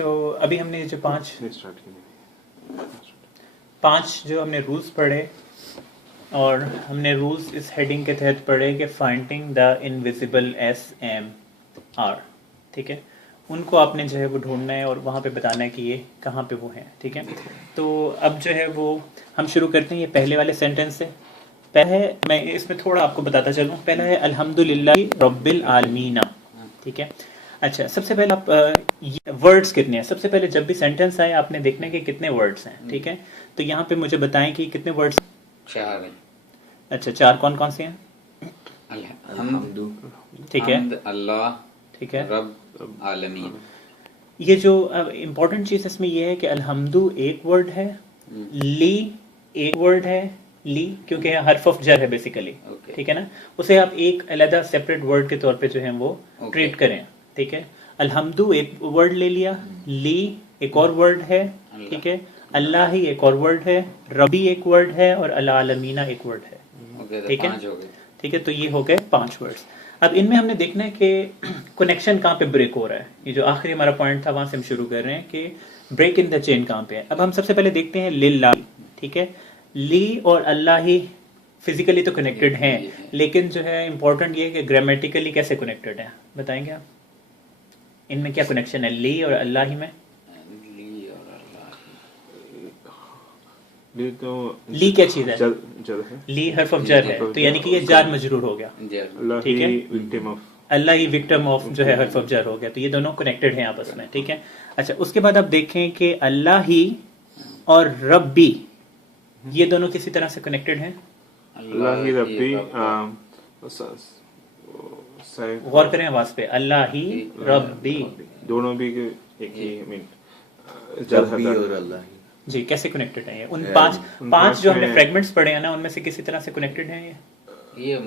तो अभी हमने जो पांच जो हमने रूल्स पढ़े, और हमने रूल्स इस हेडिंग के तहत पढ़े कि फाइंडिंग द इनविजिबल SMR, ठीक है। उनको आपने जो है वो ढूंढना है और वहाँ पे बताना है कि ये कहाँ पे वो हैं, ठीक है। तो अब जो है वो हम शुरू करते हैं ये पहले वाले सेंटेंस से। पहले मैं इसमें थोड़ा आपको बताता चलूँ। पहला है अल्हम्दुलिल्लाहि रब्बिल आलमीना, ठीक है। अच्छा, सबसे पहले आप वर्ड्स कितने हैं, सबसे पहले जब भी सेंटेंस आए आपने देखना है कि कितने वर्ड्स हैं, ठीक है। तो यहाँ पे मुझे बताएं कि कितने वर्ड्स। 4 है। अच्छा, 4 कौन कौन से हैं? अल्हम्दु, ठीक है, अल्लाह, ठीक है, रब आलमीन। ये जो इम्पोर्टेंट चीज़ इसमें ये है कि अल्हम्दु एक वर्ड है, ली एक वर्ड है, ली क्योंकि हर्फ ऑफ जर है बेसिकली, ठीक है ना। उसे आप एक अलग सेपरेट वर्ड के तौर पे जो है वो ट्रीट करें, ठीक है। अल्हम्दु एक वर्ड ले लिया, ली एक और वर्ड है, ठीक है, अल्लाह ही एक और वर्ड है, रबी एक वर्ड है, और अल आलमीना एक वर्ड है, ठीक है, ठीक है। तो ये हो गए 5 वर्ड्स। अब इनमें हमने देखना है कि कनेक्शन कहाँ पे ब्रेक हो रहा है। ये जो आखिरी हमारा पॉइंट था वहां से हम शुरू कर रहे हैं कि ब्रेक इन द चेन कहाँ पे है। अब हम सबसे पहले देखते हैं लिल्लाह, ठीक है। ली और अल्लाह ही फिजिकली तो कनेक्टेड हैं, लेकिन जो है इंपॉर्टेंट ये है कि ग्रामेटिकली कैसे कनेक्टेड है, बताएंगे आप? इनमें क्या कनेक्शन है ली और अल्लाह ही में? ली क्या चीज है? ली हर्फ ऑफ जर है, तो यानी कि ये जार मजरूर हो गया, ठीक है। अल्लाह ही विक्टिम ऑफ जो है हर्फ ऑफ जर हो गया, तो ये दोनों कनेक्टेड हैं आपस में, ठीक है। अच्छा, उसके बाद आप देखें कि अल्लाह ही और रब्बी ये दोनों किसी तरह से कनेक्टेड हैं। अल्लाह ही रब्बी, गौर करें आवाज पे, अल्लाह ही रब्बी, दोनों भी एक ही मीन रब्बी और अल्लाह जी कैसे कनेक्टेड है ये? उन पांच जो हमने फ्रेगमेंट्स पढ़े हैं ना, उनमें से किसी तरह से कनेक्टेड है ये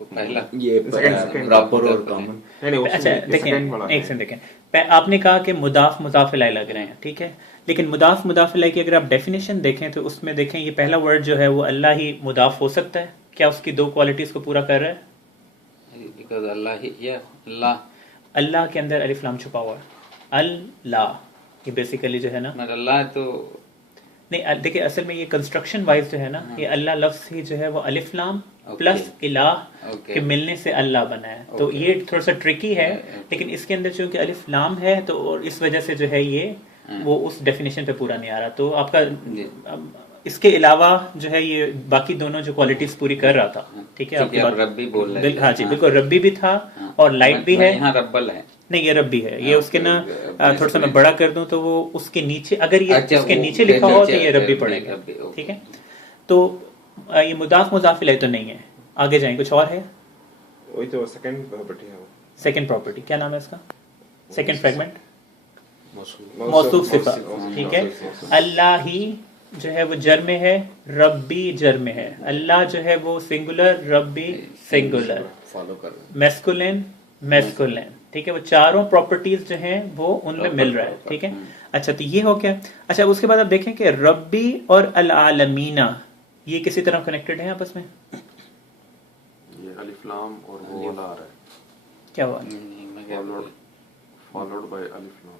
पहला ये प्रॉपर और कॉमन। अच्छा देखें, एक सेकंड देखें, आपने कहा कि मुदाफ मुदाफ इलैहि लग रहे हैं, ठीक है। लेकिन मुदाफ मुदाफ इलैहि की अगर आप डेफिनेशन देखें तो उसमें देखें ये पहला वर्ड जो है वो अल्लाह ही मुदाफ हो सकता है क्या? उसकी 2 क्वालिटीज को पूरा कर रहा है। बिकॉज़ अल्लाह ही या अल्लाह के अंदर अलिफ लाम छुपा हुआ है, अल्लाह, ये बेसिकली जो है ना, अल्लाह तो नहीं, देखिए असल में ये कंस्ट्रक्शन वाइज जो है ना, ये अल्लाह लफ्ज ही जो है वो अलिफ लाम प्लस इलाह के मिलने से अल्लाह बना है। तो ये थोड़ा सा ट्रिकी है, लेकिन इसके अंदर चूंकि अलिफ लाम है तो और इस वजह से जो है ये वो उस डेफिनेशन पे पूरा नहीं आ रहा। तो आपका इसके अलावा जो है ये बाकी दोनों जो क्वालिटीज पूरी कर रहा था, ठीक है। आपकी बात रब्बी बोल रहे हैं। हाँ जी बिल्कुल, रब्बी भी था और लाइट भी है। यहाँ रब्बल है नहीं, ये रब्बी है, ये उसके ना थोड़ा सा मैं बड़ा कर दूं तो वो उसके नीचे, अगर ये उसके नीचे लिखा हो तो ये रब्बी पड़ेगा, ठीक है। तो ये मुदाफ मुदाफ इलैहि तो नहीं है। आगे जाएं, कुछ और है? वही तो सेकंड प्रॉपर्टी है वो। सेकंड प्रॉपर्टी क्या नाम है इसका? सेकंड फ्रेगमेंट मौसूफ सिफा, ठीक है। अल्लाह ही जो है वो जर में है, रब्बी जर में है। अल्लाह जो है वो सिंगुलर, रब्बी सिंगुलर, फॉलो कर मैस्कुलिन मैस्कुलिन, ठीक है। वो चारों प्रॉपर्टीज जो हैं वो उनमें मिल रहा है, ठीक है। अच्छा, तो ये हो गया। अच्छा, उसके बाद आप देखें कि रब्बी और अल आलमीना ये किसी तरह कनेक्टेड है आपस में। ये अलिफ लाम और वो वाला आ रहा है, क्या हुआ? फॉलोड बाय अलिफ लाम।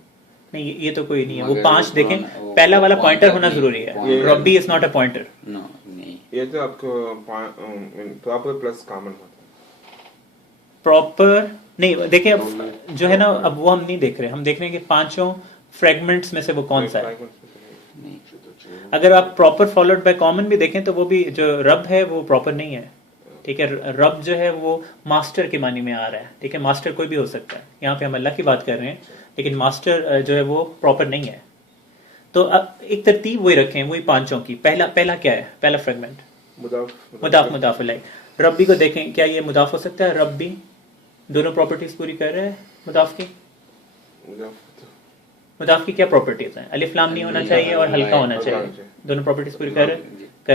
नहीं, ये तो कोई नहीं है। वो 5 देखें, पहला वाला पॉइंटर होना जरूरी है। Rabbi is not a pointer. No नहीं, ये तो आपको प्रॉपर प्लस कॉमन होता है। प्रॉपर नहीं, देखिए अब जो है ना, अब वो हम नहीं देख रहे, हम देख रहे हैं कि 5 फ्रेगमेंट्स में से वो कौन सा है। अगर आप प्रॉपर फॉलोड बाय कॉमन भी देखें तो वो भी जो रब है वो प्रॉपर नहीं है, ठीक है। रब जो है वो मास्टर के मानी में आ रहा है, ठीक है। मास्टर कोई भी हो सकता है, यहाँ पे हम अल्लाह की बात कर रहे हैं, लेकिन मास्टर जो है वो प्रॉपर नहीं है। तो अब एक तरतीब वही रखें, वही 5 की। पहला क्या है? पहला फ्रेगमेंट मुदाफ मुदाफ इलैहि। रब्बी को देखें, क्या ये मुदाफ हो सकता है? रब्बी दोनों प्रॉपर्टीज पूरी कर रहे हैं मुदाफ की। मुदाफ की क्या प्रॉपर्टीज हैं? अलिफ लाम नहीं होना चाहिए और हल्का होना चाहिए, दोनों प्रॉपर्टीज पूरी कर रहे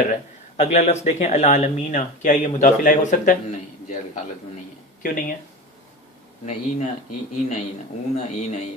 हैं। अगला लफ्ज देखें, अल आलमीना, क्या ये मुदाफ इलैहि हो सकता है? नहीं, जल हालत में नहीं है। क्यों नहीं है? नहीं ना, ई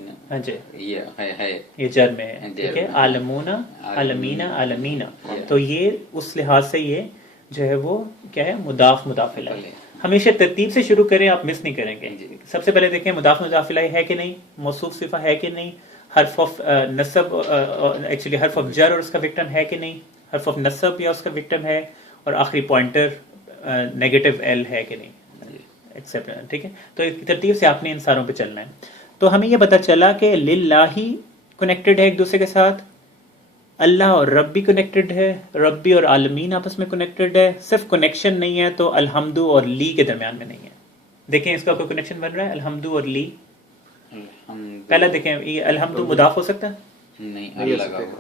ना। हाँ जी, ये है ये जर में है, ठीक है। आलमूना, आलमीना, आलमीना, तो ये उस लिहाज से ये जो है वो क्या है? मुदाफ मुदाफ इलैहि। हमेशा तरतीब से शुरू करें, आप मिस नहीं करेंगे। सबसे पहले देखें मुदाफ मुदाफ इलैहि है कि नहीं, मौसूफ सिफा है कि नहीं, हर्फ ऑफ नसब, एक्चुअली हर्फ ऑफ जर और उसका विक्टिम है कि नहीं, हर्फ ऑफ नसब या उसका विक्टिम है, और आखिरी पॉइंटर नेगेटिव एल है कि नहीं, एक्सेप्ट। ठीक है, तो एक तरतीब से आपने इन सारों पे चलना है। तो हमें ये पता चला कि लिल्लाही कनेक्टेड है एक दूसरे के साथ, अल्लाह और रब भी कनेक्टेड है, रब्बी और आलमीन आपस में कनेक्टेड है। सिर्फ कनेक्शन नहीं है तो अल्हम्दु और ली के दरमियान में नहीं है। देखें इसका कोई कनेक्शन बन रहा है अल्हम्दु और ली। पहला देखें, ये अल्हम्दु मुदाफ हो सकता है, नहीं,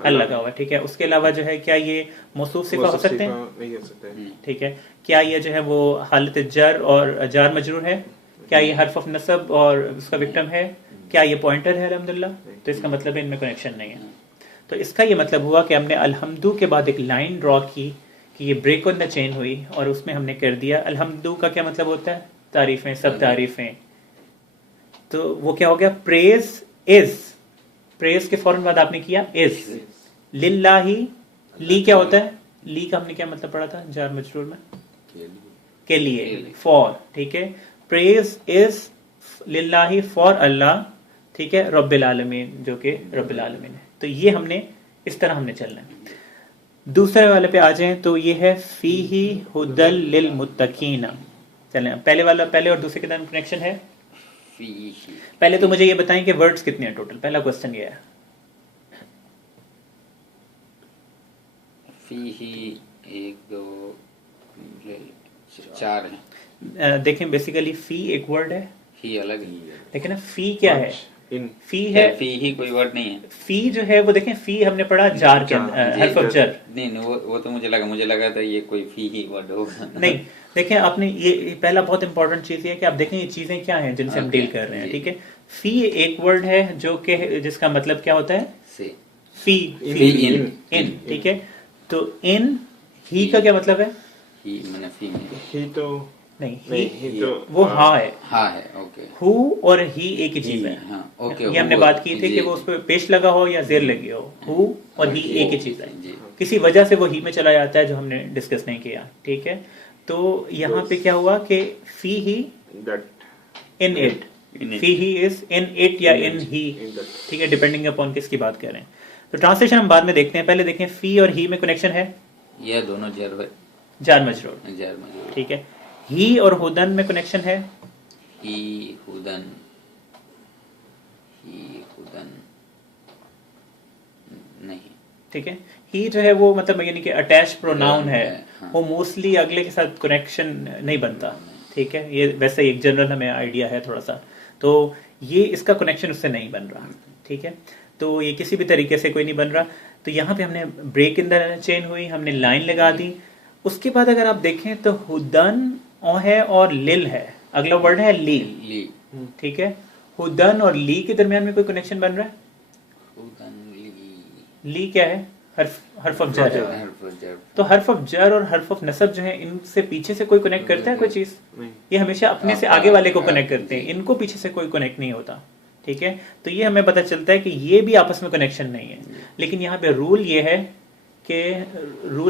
अल्लाह का हुआ। ठीक है, उसके अलावा जो है क्या ये मौसूफ सिफा हो सकते हैं? नहीं हो सकते। ठीक है, क्या ये जो है वो हालत जर और जार मजरूर है? क्या ये हर्फ ऑफ नसब और उसका विक्टिम है? क्या ये पॉइंटर है अल्हम्दुलिल्लाह? तो इसका मतलब है इनमें कनेक्शन नहीं है। तो इसका ये मतलब हुआ कि हमने अल्हम्दु के बाद एक लाइन ड्रॉ की कि ये ब्रेक ऑन द चेन हुई, और उसमें हमने कर दिया अल्हम्दु का क्या मतलब होता है? तारीफें, सब तारीफें। तो वो क्या हो गया? प्रेज इज, प्रेज के फौरन बाद आपने किया इज। लिल्लाही, ली क्या होता है? ली का हमने क्या मतलब पढ़ा था जार मजरूर में? के लिए, फॉर। ठीक है, प्रेज इज लिल्लाही, फॉर अल्लाह। ठीक है, रब्बिल आलमीन, जो कि रब्बिल आलमीन है। तो ये हमने इस तरह हमने चलना है। दूसरे वाले पे आ जाएं तो ये है फीही हुदल लिल मुत्तकीन। चलें, पहले वाला, पहले और दूसरे के दरमियान कनेक्शन है। पहले तो मुझे ये बताएं कि वर्ड्स कितने हैं टोटल। पहला क्वेश्चन ये है। फीही 1 2 4 है। देखें बेसिकली फी एक वर्ड है, फी अलग ही है, लेकिन फी क्या है? इन फी है, फी ही कोई वर्ड नहीं है। फी जो है वो देखें, फी हमने पढ़ा जार के हर्फ ऑफ जर। नहीं, वो तो मुझे लगा था ये कोई फी ही वर्ड होगा। नहीं, देखें आपने ये पहला बहुत इंपॉर्टेंट चीज है कि आप देखें ये चीजें क्या हैं जिनसे हम डील कर रहे हैं। ठीक है, फी एक वर्ड है जो कि जिसका मतलब क्या होता है? से फी, फी इन। ठीक है, तो इन ही का क्या मतलब है? ही मैंने फी में ही तो नहीं, ही तो वो हाँ है। हाँ है, ओके। हु और ही एक ही चीज है। हाँ, ओके। ये हमने बात की थी कि वो उस पर पेश लगा हो या जेर लगी हो, हु और ही एक ही चीज है। किसी वजह से वो ही में चला जाता है जो हमने डिस्कस नहीं किया। ठीक है, तो यहाँ पे क्या हुआ कि fee he that in it, fee he is in it या इन ही। ठीक है, डिपेंडिंग अपॉन किसकी बात कर रहे हैं। तो ट्रांसलेशन हम बाद में देखते हैं, पहले देखें फी और ही में कनेक्शन है। ये दोनों जार मजरूर। ठीक है, ही और हुदन में कनेक्शन है। ही हुदन नहीं। ठीक है, ही जो है वो मतलब यानी कि अटैच प्रोनाउन है। हाँ। वो मोस्टली अगले के साथ कनेक्शन नहीं बनता। ठीक है, ये वैसे एक जनरल हमें आइडिया है थोड़ा सा। तो ये इसका कनेक्शन उससे नहीं बन रहा। ठीक है, तो ये किसी भी तरीके से कोई नहीं बन रहा। तो यहाँ पे हमने ब्रेक इन द चेन हुई, हमने लाइन लगा दी। उसके बाद अगर आप देखें तो हुदन है और लिल है, अगला वर्ड है ली। ठीक है, हुदन और ली के दरमियान में कोई कनेक्शन बन रहा है? ली क्या है? हर्फ ऑफ जर है। तो हर्फ ऑफ जर और हर्फ ऑफ नसब जो है, इनसे पीछे से कोई कनेक्ट करता है कोई चीज? ये हमेशा अपने से आगे वाले को कनेक्ट करते हैं, इनको पीछे से कोई कनेक्ट नहीं होता। ठीक है, तो ये हमें पता चलता है कि ये भी आपस में कनेक्शन नहीं है। लेकिन यहाँ पे रूल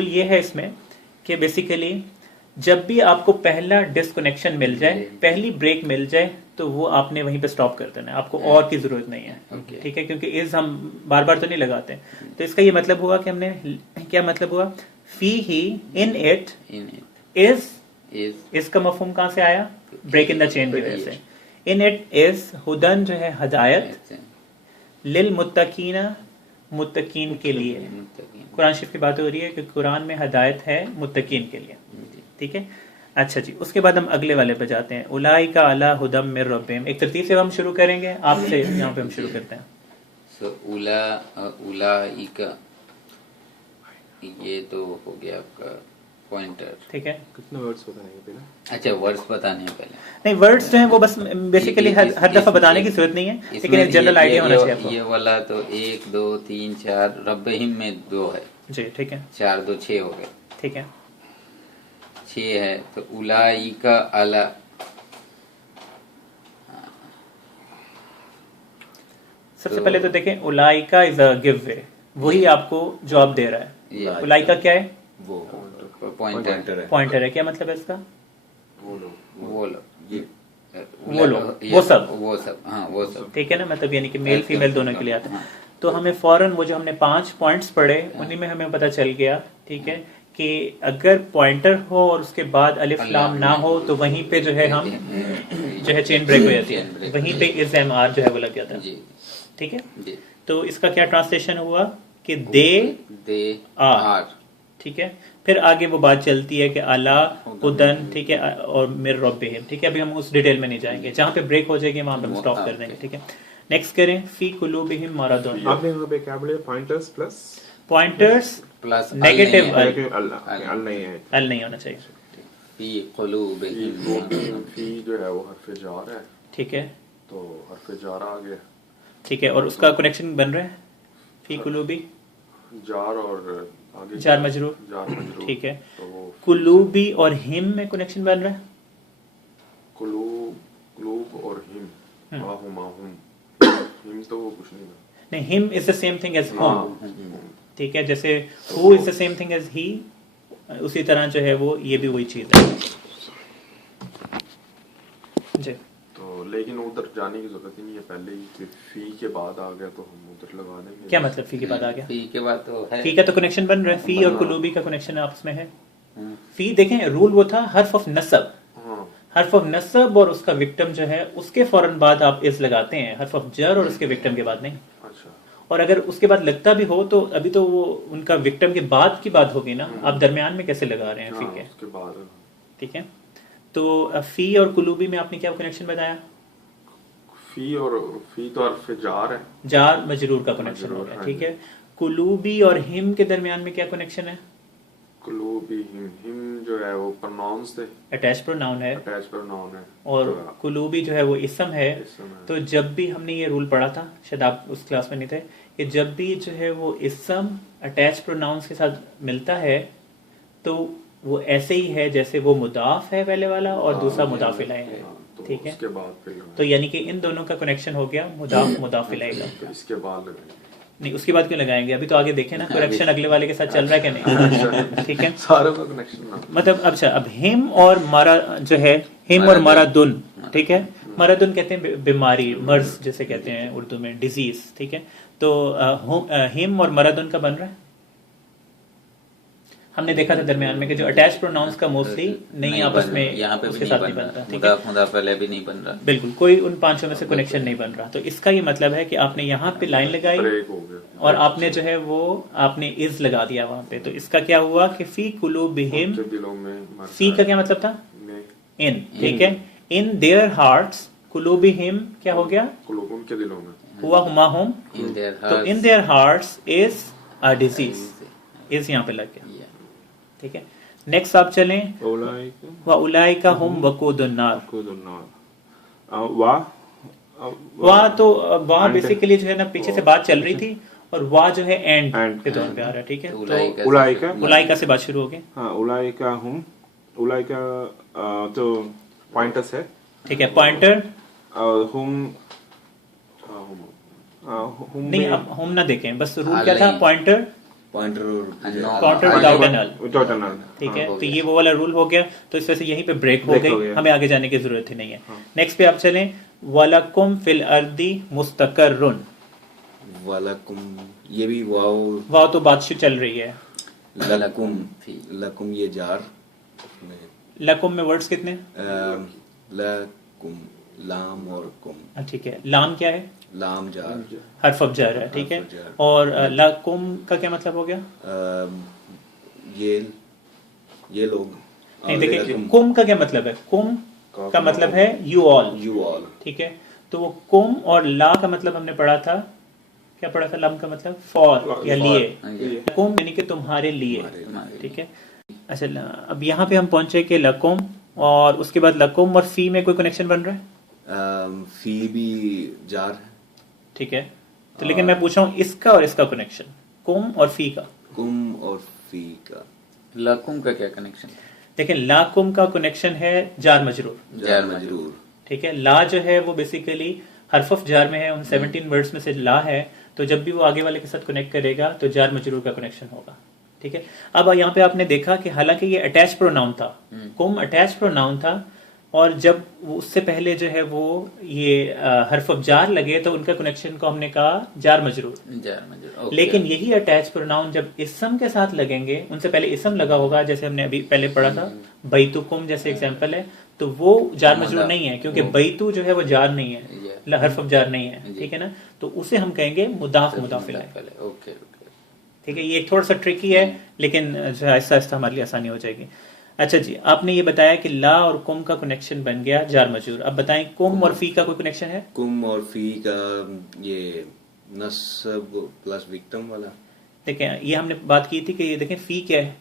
ये है इसमें कि बेसिकली जब भी आपको पहला डिस्कनेक्शन मिल जाए, पहली ब्रेक मिल जाए, तो वो आपने वहीं पे स्टॉप कर देना है, आपको और की जरूरत नहीं है। ठीक है, क्योंकि इज हम बार बार तो नहीं लगाते। तो इसका ये मतलब हुआ कि हमने क्या मतलब हुआ? फी ही इन इट इज, इसका मफहूम कहां से आया? ब्रेक इन द चेन की वजह से। इन इट इज हुदन जो है हदायत, लिल मुत्तकीना मुत्तकीन के लिए। कुरान शरीफ की बात हो रही है कि कुरान में हदायत है मुत्तकीन के लिए। ठीक है, अच्छा जी, उसके बाद हम अगले वाले पे जाते हैं। उलाइका अला हुदम मिर रब्बिहिम। एक तरतीब से हम शुरू करेंगे, आपसे यहाँ पे हम शुरू करते हैं। उलाइका, ये तो हो गया आपका पॉइंटर। ठीक है, कितने वर्ड्स बताने हैं पहले? अच्छा, वर्ड्स बताने हैं पहले? नहीं, वर्ड्स जो है वो बस बेसिकली हर दफा बताने की जरूरत नहीं है, लेकिन एक जनरल आइडिया होना चाहिए आपको। ये वाला तो 1 2 3 4 रब्बिहिम में 2 है जी। ठीक है, 4 2 6 हो गए। ठीक है, 6 है तो उलाइका अला। सबसे पहले तो देखें, उलाइका इज अ गिव वे, वही आपको जवाब दे रहा है। उलाइका क्या है? वो पॉइंटर है। पॉइंटर है। क्या मतलब है इसका? वो लोग वो लोग, वो सब, हाँ वो सब, ठीक है ना, मतलब यानी कि मेल फीमेल दोनों के लिए आता है। तो हमें फौरन वो जो हमने 5 पॉइंट्स पढ़े उन्हीं में हमें पता चल गया, ठीक है, कि अगर पॉइंटर हो और उसके बाद अलिफ लाम ना हो तो वहीं पे जो है हम जो है चेन ब्रेक हो जाती है, वहीं पे इज एम आर जो है वो लग जाता है, ठीक है। तो इसका क्या ट्रांसलेशन हुआ कि दे आर, ठीक है। फिर आगे वो बात चलती है कि अला उदन, ठीक है, और मिर रब्बिहिम, ठीक है। अभी हम उस डिटेल में नहीं जाएंगे, जहाँ पे ब्रेक हो जाएगी वहां पे हम स्टॉप कर देंगे, ठीक है। नेक्स्ट करें, फी कुलूबिहिम मरदुन। आपने यहाँ पे क्या बोले, पॉइंटर्स प्लस नेगेटिव अल नहीं है, अल नहीं होना चाहिए, फी कुलूबिहिम, फी जो है वो हरफ जार है, ठीक है, तो हरफ जार आ गया, ठीक है। और उसका कनेक्शन बन रहा है फी कुलूबी, जार और आगे जार मजरूर, ठीक है। तो वो कुलूबी और हिम में कनेक्शन बन रहा है, कुलूब और हिम, माहुम, हिम तो वो कुछ नहीं है, नहीं, him is the same thing as whom, ठीक है। जैसे who is the same thing as he, उसी तरह जो है वो ये भी वही चीज है जी। तो लेकिन उधर जाने की जरूरत ही नहीं है, पहले ही फी के बाद आ गया तो हम उधर लगा देंगे। क्या मतलब फी के बाद आ गया? फी के बाद तो है, फी का तो कनेक्शन बन रहा है, फी और कुलूबी का कनेक्शन आपस में है। फी देखें, रूल वो था हर्फ ऑफ नसब, हर्फ ऑफ नसब और उसका विक्टिम जो है उसके फौरन बाद आप इस लगाते हैं, हर्फ ऑफ जर और उसके विक्टिम के बाद नहीं। अच्छा। और अगर उसके बाद लगता भी हो तो अभी तो वो उनका विक्टिम के बाद की बात होगी ना, आप दरमियान में कैसे लगा रहे हैं फी के, उसके बाद, ठीक है। तो फी और कुलूबी में आपने क्या कनेक्शन बताया? फी तो हर्फ जार है, जार मजरूर का कनेक्शन हो रहा है, ठीक है। कुलूबी और हिम के दरमियान में क्या कनेक्शन है? कुलूबी हिम जो है वो प्रोनाउंस थे, अटैच प्रोनाउन है, अटैच प्रोनाउन है, और कुलूबी जो है वो इसम है। इसम है। तो जब भी हमने ये रूल पढ़ा था, शायद आप उस क्लास में नहीं थे, कि जब भी जो है वो इसम अटैच प्रोनाउंस के साथ मिलता है तो वो ऐसे ही है जैसे वो मुदाफ है पहले वाला और दूसरा मुदाफ इलैह है, तो ठीक है। उसके बाद फिर तो यानी कि इन दोनों का कनेक्शन हो गया मुदाफ मुदाफ इलैह का। तो इसके बाद लगाएंगे, नहीं, उसके बाद क्यों लगाएंगे? अभी तो आगे देखें ना कनेक्शन अगले वाले के साथ चल रहा है क्या नहीं, ठीक है। सारों का कनेक्शन ना, मतलब अच्छा, अब हिम और मरा जो है, हिम और मरादुन, ठीक है। मरादुन कहते हैं बीमारी, मर्ज जैसे कहते हैं उर्दू में, डिजीज, ठीक है। तो हिम और मरादुन का बन रहा है, हमने देखा था दरमियान में कि जो अटैच प्रोनाउंस का मोस्टली नहीं आपस में यहाँ पे उसके भी साथ नहीं नहीं बन बनता, रहा, ठीक है। मुदाफ इलैह भी नहीं बन रहा, बिल्कुल कोई उन पांचों में से कनेक्शन नहीं बन रहा। तो इसका ये मतलब है कि आपने यहाँ पे लाइन लगाई ब्रेक हो गया और आपने जो है वो आपने इज लगा दिया वहां पे। तो इसका क्या हुआ कि फी कुलूबिहिम, उनके दिलों में फी का क्या मतलब था? इन, ठीक है। इन देयर हार्ट्स, कुलूबिहिम क्या हो गया? कुलूब उनके दिलों में, हुआ हुमाहुम, इन देयर तो in their hearts is a disease, is यहाँ पे लग गया, ठीक है। नेक्स्ट आप चलें, व उलाइका हुम वकूदुन नार। वाह तो वाह बेसिकली जो है ना पीछे से बात चल रही थी और वाह जो है एंड के तौर पे आ रहा है, ठीक है। तो उलाइका से बात शुरू हो गई, हाँ, उलाइका हुम, उलाइका तो पॉइंटर्स है, ठीक है। पॉइंटर हुम नहीं, अब हम ना देखें, बस रूल क्या था? पॉइंटर पॉइंटर विदाउट एन अल, ठीक है। हाँ, तो ये वो वाला रूल हो गया, तो इस वजह से यहीं पे ब्रेक हो गई, हमें आगे जाने की जरूरत ही नहीं है। नेक्स्ट पे आप चलें, वलकुम फिल अर्दी मुस्तकर्रुन। वलकुम, ये भी वाव, वाह तो बात चल रही है। लकुम, लकुम ये जार, लकुम में वर्ड्स कितने? लकुम, लाम और कुम, ठीक है। लाम क्या है? लाम जार, हर्फ ऑफ जार है, ठीक है। और लकुम का क्या मतलब हो गया? ये लोग नहीं, देखिए कुम का क्या मतलब है? कुम का मतलब है यू ऑल, यू ऑल, ठीक है। तो वो कुम और ला का मतलब हमने पढ़ा था, क्या पढ़ा था? लम का मतलब फॉर या लिए, कुम यानी कि तुम्हारे लिए, ठीक है। अच्छा, अब यहाँ पे हम पहुंचे कि लकुम, और उसके बाद लकुम और फी में कोई कनेक्शन बन रहा है? फी भी जार है, ठीक है। तो लेकिन मैं पूछ रहा हूँ इसका और इसका कनेक्शन, कुम और फी का। कुम और फी का, लकुम का क्या कनेक्शन? देखिए लाकुम का कनेक्शन है जार मजरूर, जार मजरूर, ठीक है। ला जो है वो बेसिकली हर्फ ऑफ जार में है, उन 17 वर्ड्स में से ला है, तो जब भी वो आगे वाले के साथ कनेक्ट करेगा तो जार मजरूर का कनेक्शन होगा, ठीक है। अब यहाँ पे आपने देखा कि हालांकि ये अटैच प्रोनाउन था, कुम अटैच प्रोनाउन था, और जब उससे पहले जो है वो ये हर्फ ऑफ जार लगे तो उनका कनेक्शन को हमने कहा जार मजरूर। जार मजरूर, ओके। लेकिन यही अटैच प्रोनाउन जब इसम के साथ लगेंगे, उनसे पहले इसम लगा होगा, जैसे हमने अभी पहले पढ़ा था बैतुकुम जैसे एग्जांपल है, तो वो जार मजरूर नहीं है क्योंकि बैतु जो है वो जार नहीं है, हर्फ ऑफ जार नहीं है, ठीक है ना। तो उसे हम कहेंगे मुदाफ मुदाफ इलैह। ओके, ठीक है, ये थोड़ा सा ट्रिकी है लेकिन आहिस्ता आहिस्ता हमारे लिए आसानी हो जाएगी। अच्छा जी, आपने ये बताया कि ला और कुम का कनेक्शन बन गया जार मजरूर। अब बताएं कुम और फी का कोई कनेक्शन है? कुम और फी का ये नस्ब प्लस विक्टिम वाला। देखें ये हमने बात की थी कि ये देखें फी क्या है,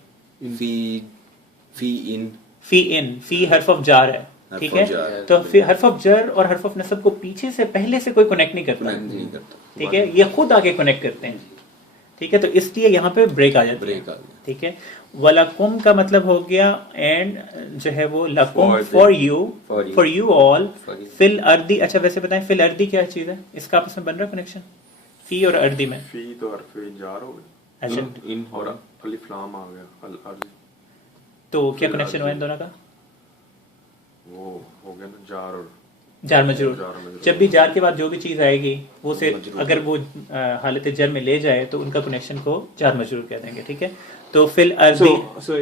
फी इन फी हर्फ ऑफ जार है, ठीक है। तो हर्फ ऑफ जर और हर्फ ऑफ नसब को पीछे से पहले से कोई कनेक्ट नहीं करता, ठीक है, ये खुद आगे कनेक्ट करते हैं, ठीक है। तो इसलिए यहाँ पे ब्रेक आ जाती है, ठीक है। वलकुम का मतलब हो गया एंड जो है वो लकुम फॉर यू ऑल फिल अर्दी। अच्छा वैसे बताएं फिल अर्दी क्या चीज है, इसका आपस में बन रहा है कनेक्शन फी और अर्दी में? फी तो हर्फ जार हो गया, अच्छा इन और अलिफ लाम आ गया, अल अर्दी, तो क्या कनेक्शन हुआ इन दोनों का? वो हो गया ना जार और जार मजरूर। जब भी जार के बाद जो भी चीज आएगी वो से अगर वो हालत जर में ले जाए तो उनका कनेक्शन को जार मजरूर कह देंगे, ठीक है। तो फिल अर्दी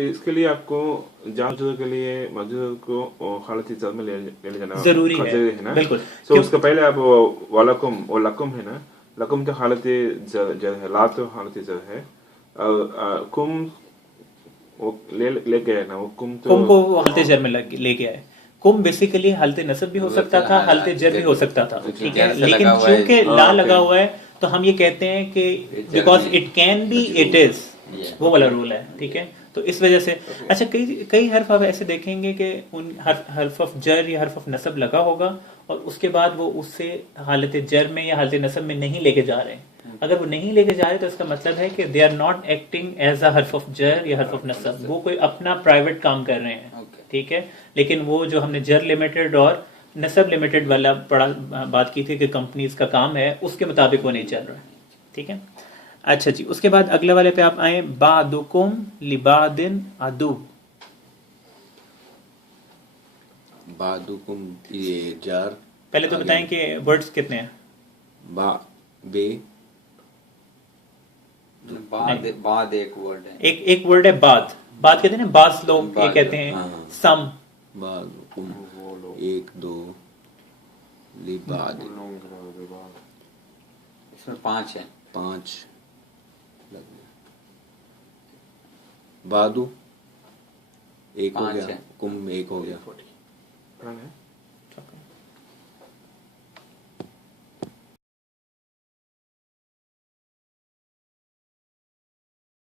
इसके लिए आपको जार मजरूर के लिए मजरूर को हालत जर में ले जाना जरूरी है ना, बिल्कुल। तो उसका पहले आप वलकुम और लकुम है ना, लकुम तो हालत जर है, ला तो हालत जर है, कुम वो ले गया ना, वो कुम को हालत जर में ले गया है। कुम बेसिकली हालत नसब भी हो सकता था, हालत जर भी हो सकता था, ठीक है। लेकिन चूंकि ला लगा हुआ है तो हम ये कहते हैं कि because it can be it is, वो वाला रूल है, ठीक है। तो इस वजह से अच्छा कई हर्फ आप ऐसे देखेंगे कि उन हर्फ ऑफ जर या हर्फ ऑफ नसब लगा होगा और उसके बाद वो उससे हालत जर में या हालत नसब में नहीं लेके जा रहे हैं। अगर वो नहीं लेके जा रहे तो इसका मतलब है कि they are not acting as a हर्फ ऑफ जर या हर्फ ऑफ नसब, वो कोई अपना प्राइवेट काम कर रहे हैं, ठीक है। लेकिन वो जो हमने जर लिमिटेड और नसब लिमिटेड वाला बात की थी कि कंपनीज का काम है, उसके मुताबिक वो नहीं चल रहा है, ठीक है। अच्छा जी, उसके बाद अगले वाले पे आप आए, बादुकुम लिबादिन अदु। बादुकुम ये जार। पहले तो बताएं कि वर्ड्स कितने हैं? बा बे बाद एक वर्ड है, एक वर्ड है बाद कहते हैं, बाज लोग ये कहते हैं सम। बादुकुम एक दो लिबाद, इसमें 5 है, 5 बादू एक हो गया, कुम एक हो गया,